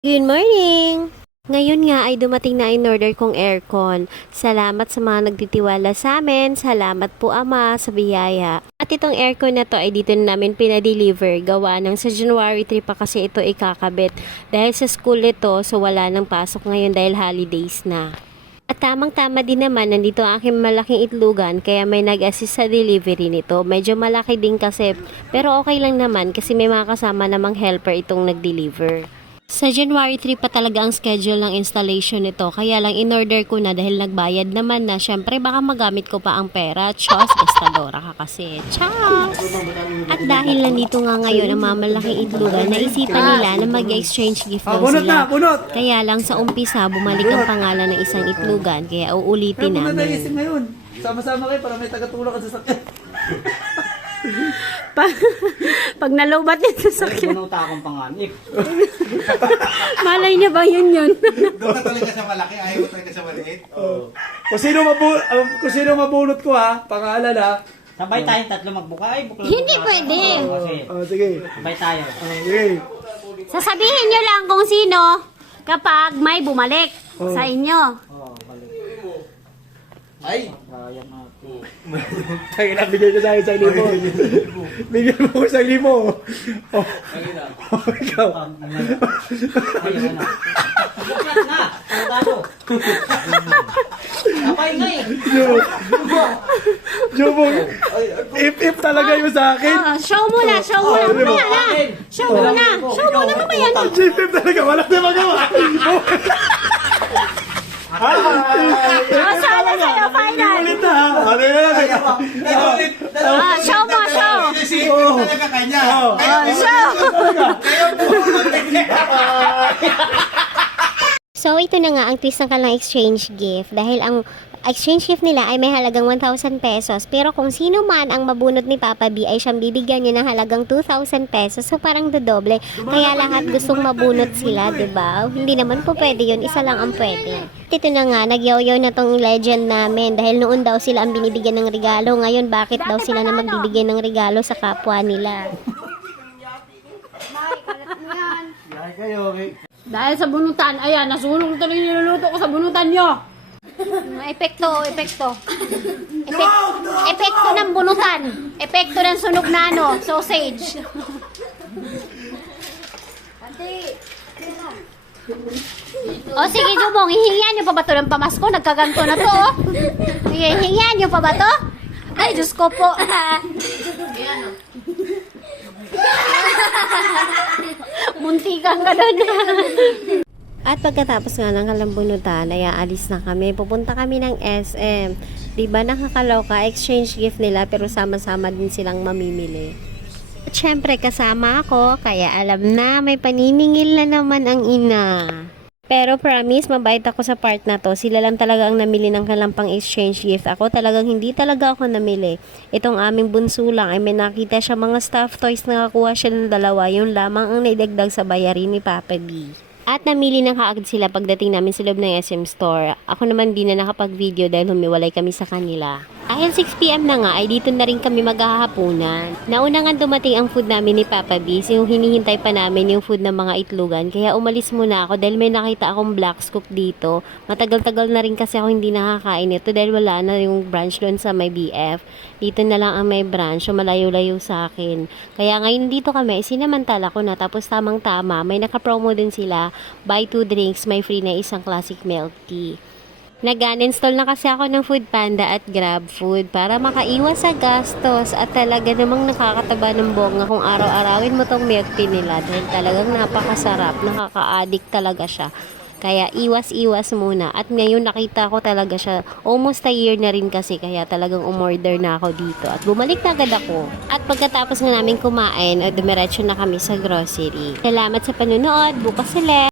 Good morning! Ngayon nga ay dumating na in-order kong aircon. Salamat sa mga nagtitiwala sa amin. Salamat po Ama sa biyaya. At itong aircon na to ay dito na namin pinadeliver. Gawa ng sa January 3 pa kasi ito ikakabit. Dahil sa school ito, so wala nang pasok ngayon dahil holidays na. At tamang-tama din naman, nandito ang aking malaking itlugan kaya may nag-assist sa delivery nito. Medyo malaki din kasi, pero okay lang naman kasi may mga kasama namang helper itong nag-deliver. Sa January 3 pa talaga ang schedule ng installation nito, kaya lang in-order ko na dahil nagbayad naman na. Syempre baka magamit ko pa ang pera. Chos, gastadora ka kasi. Chos! At dahil nandito nga ngayon ang mamalaking itlugan, naisipan nila na mag-exchange gift daw sila. Kaya lang sa umpisa, bumalik ang pangalan ng isang itlugan, kaya uulitin namin. Ngayon, sama-sama kayo para may tagatulong ka sa sakit. Pag nalobat niya sa sakit, Puno ta akong panganib. malay niya ba yun? Doon ka talaga sa malaki, ayaw mo talaga sa maliit. Kung sino mabunot ko ha, pangalan ha. Sabay tayong tatlo magbuka. Ay, bukla. Hindi pwede. Sige. Sabay tayo. Sige. Sasabihin niyo lang kung sino kapag may bumalik sa inyo. Oo, balik. Ay! Ayan natin. Tayo na, bigay ko sa akin 1,000. Bigyan mo ko 1,000. Oh, ikaw. Ayun na. Buklat na. Ano tayo? Sabay na eh. Jobo, if talaga yung sa akin. Show mo na. Show mo na. Show mo na mamaya na. If talaga, wala na magawa. Sana sa'yo, final. Ulit ha. Ano yun lang? Show mo, show. Inisipin talaga kanya. Show. Kayo po. So, ito na nga ang twist ng kanilang exchange gift. Dahil ang exchange gift nila ay may halagang 1,000 pesos. Pero kung sino man ang mabunot ni Papa B ay siyang bibigyan niya ng halagang 2,000 pesos. So, parang dodoble. Kaya lahat gustong mabunot sila, diba? Hindi naman po pwede yun. Isa lang ang pwede. Ito na nga, nagyaw-yaw na tong legend namin. Dahil noon daw sila ang binibigyan ng regalo. Ngayon, bakit daw sila na magbibigay ng regalo sa kapwa nila? Yahay kayo, okay? Dahil sa bunutan, ayan, nasunog tuloy yung niluluto ko sa bunutan nyo. Epekto. Epekto ng bunutan. Epekto ng sunog na sausage. O sige, Jumong, hihingian nyo pa ba ito ng pamasko? Nagkaganto na to, oh. Sige, hihingian nyo pa ba ito? Ay, Diyos ko po. Muntikan ka doon. At pagkatapos nga ng kalambunutan, ay aalis na kami. Pupunta kami ng SM. Diba nakakaloka, exchange gift nila pero sama-sama din silang mamimili. At syempre kasama ako, kaya alam na may paniningil na naman ang ina. Pero promise, mabait ako sa part na to. Sila lang talaga ang namili ng kalampang exchange gift. Ako talagang hindi talaga ako namili. Itong aming bunso lang ay may nakita siya mga stuffed toys na nakakuha siya ng dalawa. Yung lamang ang naidagdag sa bayarin ni Papa B. At namili na kaagad sila pagdating namin sa loob ng SM Store. Ako naman din na nakapag-video dahil humiwalay kami sa kanila. Dahil 6 PM na nga ay dito na rin kami maghahapunan. Nauna nga dumating ang food namin ni Papa B. Yung hinihintay pa namin yung food ng mga itlugan. Kaya umalis muna ako dahil may nakita akong black scoop dito. Matagal-tagal na rin kasi ako hindi nakakain ito dahil wala na yung branch doon sa may BF. Dito na lang ang may branch. So malayo-layo sa akin. Kaya ngayon dito kami, sinamantala ko na. Tapos tamang-tama, may nakapromo din sila. Buy 2 drinks, may free na isang classic milk tea. Nag-uninstall na kasi ako ng Food Panda at Grab Food para makaiwas sa gastos at talaga namang nakakataba ng bongga kung araw-arawin mo tong milk tea nila dahil talagang napakasarap, nakaka-addict talaga siya. Kaya iwas-iwas muna at ngayon nakita ko talaga siya almost a year na rin kasi kaya talagang umorder na ako dito at bumalik na agad ako. At pagkatapos nga namin kumain, dumiretso na kami sa grocery. Salamat sa panunood, bukas ulit!